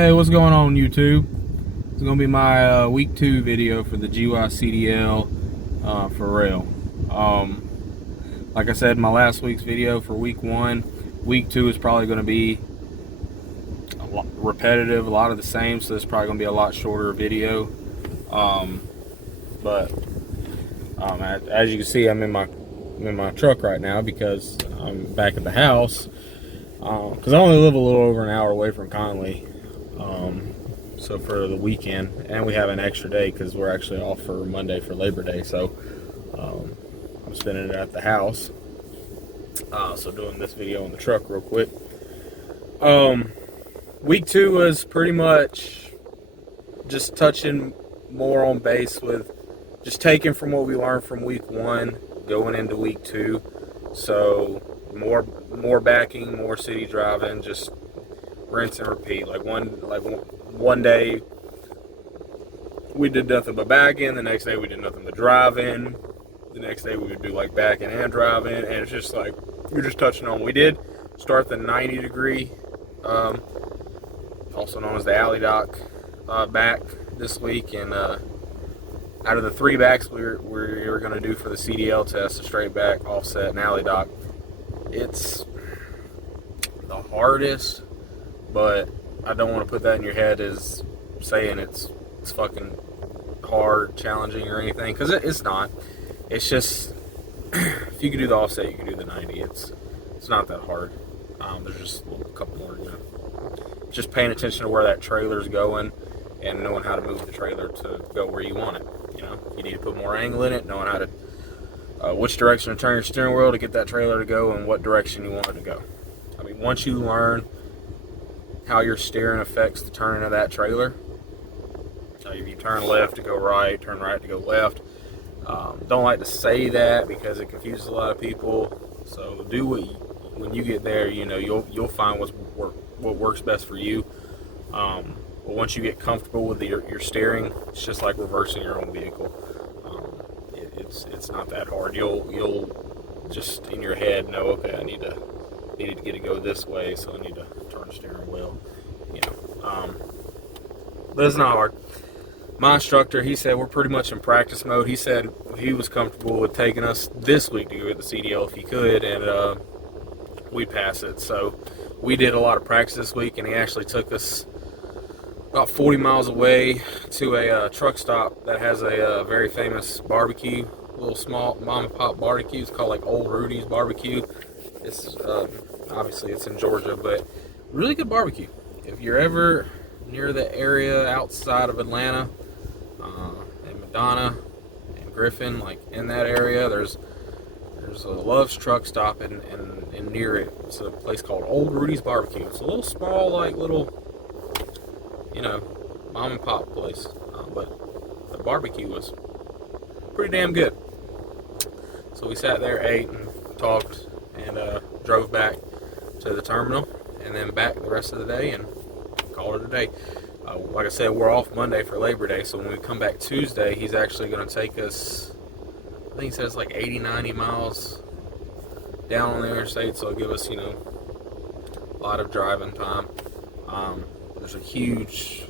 Hey, what's going on YouTube? It's going to be my week 2 video for the GYCDL for Roehl. Like I said in my last week's video for week 1, week 2 is probably going to be a lot repetitive, a lot of the same, so it's probably going to be a lot shorter video. As you can see, I'm in my truck right now because I'm back at the house because I only live a little over an hour away from Conley. So for the weekend, and we have an extra day because we're actually off for Monday for Labor Day, so I'm spending it at the house. So doing this video in the truck real quick. Week 2 was pretty much just touching more on base with just taking from what we learned from week 1 going into week 2. So more backing, more city driving, just rinse and repeat. Like one day we did nothing but backing, the next day we did nothing but driving, the next day we would do like backing and driving, and it's just like you're just touching on. We did start the 90 degree, also known as the alley dock, back this week, and out of the 3 backs we were going to do for the CDL test, the straight back, offset, and alley dock, it's the hardest. But I don't want to put that in your head as saying it's fucking hard, challenging, or anything, because it's not. It's just if you can do the offset, you can do the 90. It's not that hard. There's just a couple more, just paying attention to where that trailer's going and knowing how to move the trailer to go where you want it. You need to put more angle in it, knowing how to which direction to turn your steering wheel to get that trailer to go and what direction you want it to go. I mean, once you learn how your steering affects the turning of that trailer, if you turn left to go right, turn right to go left. Don't like to say that because it confuses a lot of people. So do when you get there, you'll find what works best for you. But once you get comfortable with your steering, it's just like reversing your own vehicle. It's not that hard. You'll just in your head know, okay, I needed to get it go this way, so I need to turn the steering wheel. But it's not hard. My instructor, he said we're pretty much in practice mode. He said he was comfortable with taking us this week to go get the CDL if he could, and we'd pass it. So we did a lot of practice this week, and he actually took us about 40 miles away to a truck stop that has a very famous barbecue, little small mom and pop barbecue. It's called like Old Rudy's Barbecue. It's obviously it's in Georgia, but really good barbecue. If you're ever near the area outside of Atlanta, and Madonna and Griffin, like in that area, there's a Love's truck stop and near it, it's a place called Old Rudy's Barbecue. It's a little small, like little, mom and pop place, but the barbecue was pretty damn good. So we sat there, ate, and talked, and drove back to the terminal, and then back the rest of the day, and called it a day. Like I said, we're off Monday for Labor Day, so when we come back Tuesday, he's actually going to take us, I think he says like 80, 90 miles down on the interstate, so it'll give us, a lot of driving time. There's a huge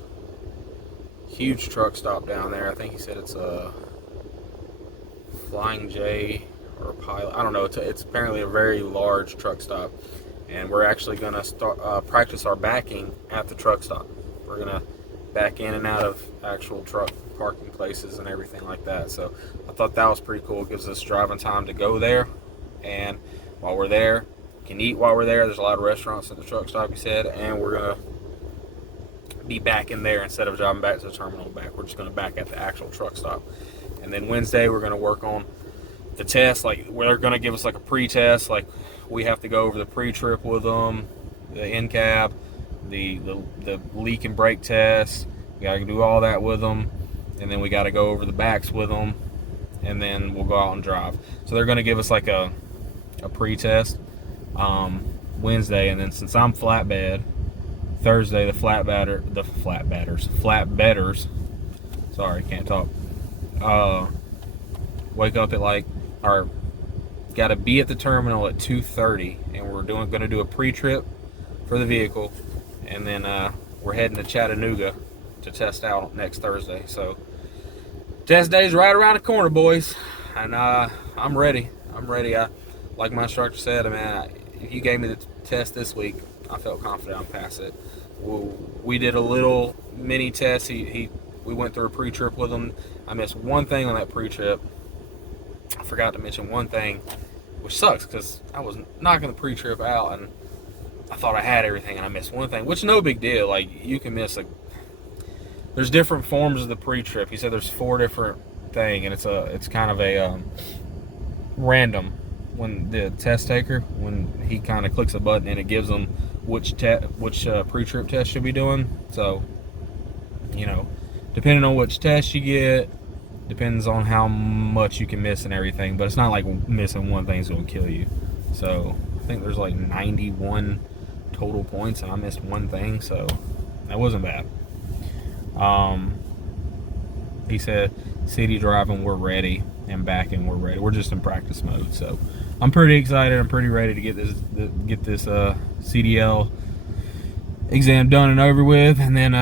truck stop down there. I think he said it's a Flying J or a Pilot. I don't know. It's apparently a very large truck stop, and we're actually going to start practice our backing at the truck stop. We're going to back in and out of actual truck parking places and everything like that. So I thought that was pretty cool. It gives us driving time to go there, and while we're there, we can eat while we're there. There's a lot of restaurants at the truck stop, he said, and we're going to be back in there instead of driving back to the terminal and back. We're just going to back at the actual truck stop. And then Wednesday, we're going to work on the test. Like, they're going to give us like a pre-test. Like, we have to go over the pre-trip with them, the in-cab, the leak and brake test. We got to do all that with them, and then we got to go over the backs with them, and then we'll go out and drive. So they're going to give us like a pre-test Wednesday, and then since I'm flatbed, Thursday the flatbedders, sorry, can't talk, wake up at got to be at the terminal at 2:30, and we're going to do a pre-trip for the vehicle, and then we're heading to Chattanooga to test out next Thursday. So test day's right around the corner, boys, and I'm ready. Like my instructor said, man, if you gave me the test this week, I felt confident I'd pass it. We did a little mini test. We went through a pre-trip with him. I missed one thing on that pre-trip. I forgot to mention one thing, which sucks because I was knocking the pre-trip out and I thought I had everything, and I missed one thing, which no big deal. Like, you can miss there's different forms of the pre-trip. He said there's 4 different things, and it's kind of a random. When the test taker, when he kind of clicks a button and it gives them which pre-trip test you'll be doing. So, you know, depending on which test you get, depends on how much you can miss and everything. But it's not like missing one thing's going to kill you. So I think there's like 91 total points, and I missed one thing, so that wasn't bad. He said, city driving, we're ready, and backing, we're ready. We're just in practice mode, so I'm pretty excited. I'm pretty ready to get this CDL exam done and over with, and then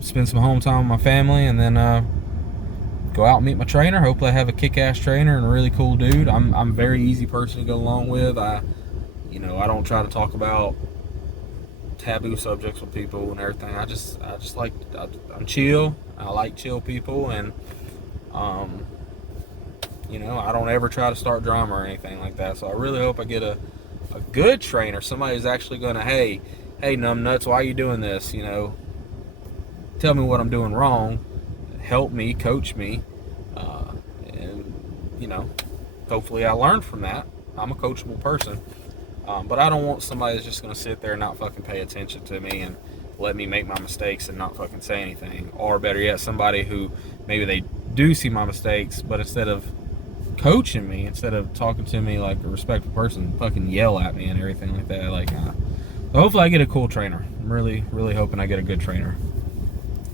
spend some home time with my family, and then go out and meet my trainer. Hopefully I have a kick-ass trainer and a really cool dude. I'm a very easy person to go along with. I don't try to talk about taboo subjects with people and everything. I'm chill. I like chill people, and I don't ever try to start drama or anything like that. So I really hope I get a good trainer, somebody who's actually going to, hey numbnuts, why are you doing this? Tell me what I'm doing wrong, help me, coach me, and hopefully I learn from that. I'm a coachable person, but I don't want somebody that's just going to sit there and not fucking pay attention to me and let me make my mistakes and not fucking say anything. Or better yet, somebody who maybe they do see my mistakes, but instead of coaching me, instead of talking to me like a respectful person, fucking yell at me and everything like that. So hopefully I get a cool trainer. I'm really, really hoping I get a good trainer,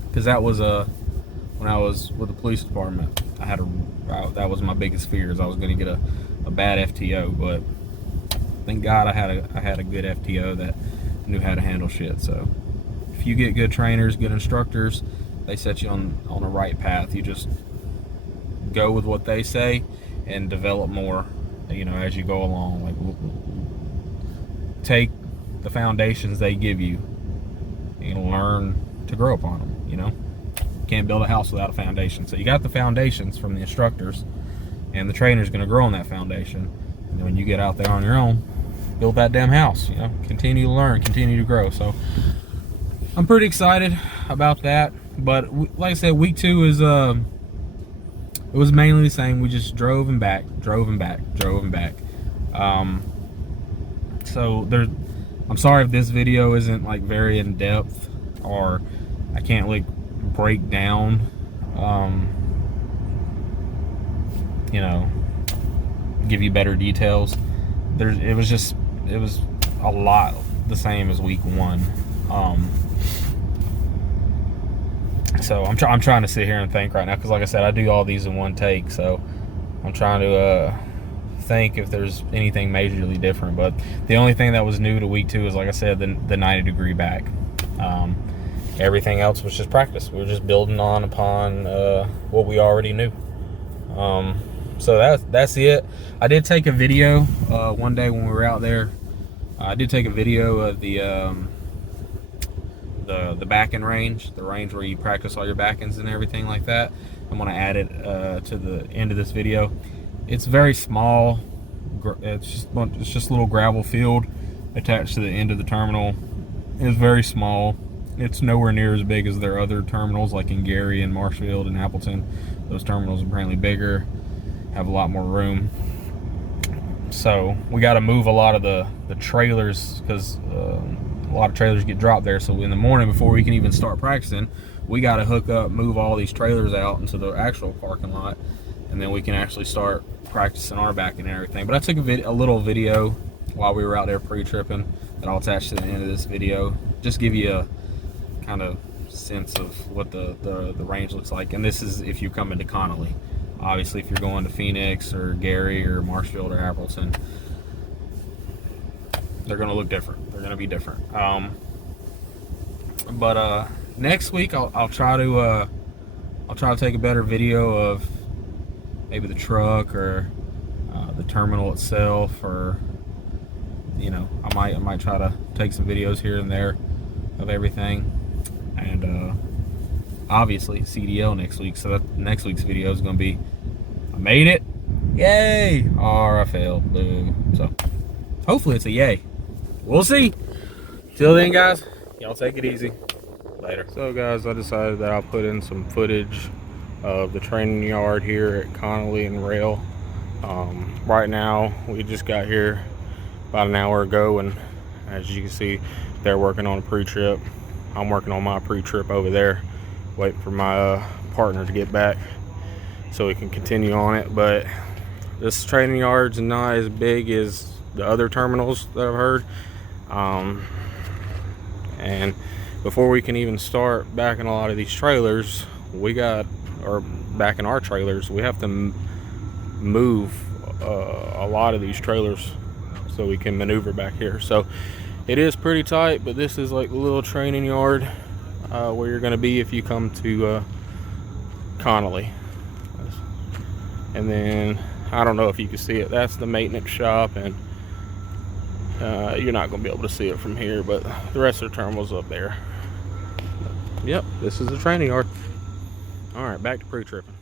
because that was when I was with the police department, that was my biggest fear, is I was going to get a bad FTO. But thank God I had a good FTO that knew how to handle shit. So if you get good trainers, good instructors, they set you on the right path. You just go with what they say and develop more, as you go along. Like, take the foundations they give you and learn to grow upon them. Can't build a house without a foundation. So you got the foundations from the instructors, and the trainer's going to grow on that foundation. And then when you get out there on your own, build that damn house. Continue to learn, continue to grow. So I'm pretty excited about that. But like I said, week 2 is it was mainly the same. We just drove and back. So I'm sorry if this video isn't like very in depth, or I can't like break down give you better details. It was a lot the same as week 1. So I'm trying to sit here and think right now, because like I said, I do all these in one take. So I'm trying to think if there's anything majorly different. But the only thing that was new to week 2 is, like I said, the 90-degree back. Everything else was just practice. We were just building upon what we already knew. So that's it. I did take a video one day when we were out there. I did take a video of the backing range, the range where you practice all your backings and everything like that. I'm going to add it to the end of this video. It's very small. It's just a little gravel field attached to the end of the terminal. It's very small. It's nowhere near as big as their other terminals, like in Gary and Marshfield and Appleton. Those terminals are apparently bigger, have a lot more room. So we got to move a lot of the trailers, because a lot of trailers get dropped there. So in the morning, before we can even start practicing, we got to move all these trailers out into the actual parking lot, and then we can actually start practicing our backing and everything. But I took a little video while we were out there pre-tripping that I'll attach to the end of this video, just give you a kind of sense of what the range looks like. And this is if you're coming to Connolly. Obviously, if you're going to Phoenix or Gary or Marshfield or Appleton, they're going to look different. They're going to be different. But next week I'll try to take a better video of maybe the truck or the terminal itself, or you know, I might try to take some videos here and there of everything, and obviously CDL next week. So that next week's video is going to be, I made it, yay, or I failed, boo. So hopefully it's a yay. We'll see. Till then, guys, y'all take it easy. Later. So guys, I decided that I'll put in some footage of the training yard here at Connolly and Roehl. Right now we just got here about an hour ago, and as you can see, they're working on a pre-trip. I'm working on my pre-trip over there, waiting for my partner to get back so we can continue on it. But this training yard's not as big as the other terminals that I've heard, and before we can even start backing a lot of these trailers, we have to move a lot of these trailers so we can maneuver back here. So it is pretty tight, but this is like the little training yard where you're going to be if you come to Connolly. And then I don't know if you can see it, that's the maintenance shop, and you're not going to be able to see it from here, but the rest of the terminal's up there. Yep, this is the training yard. All right, back to pre-tripping.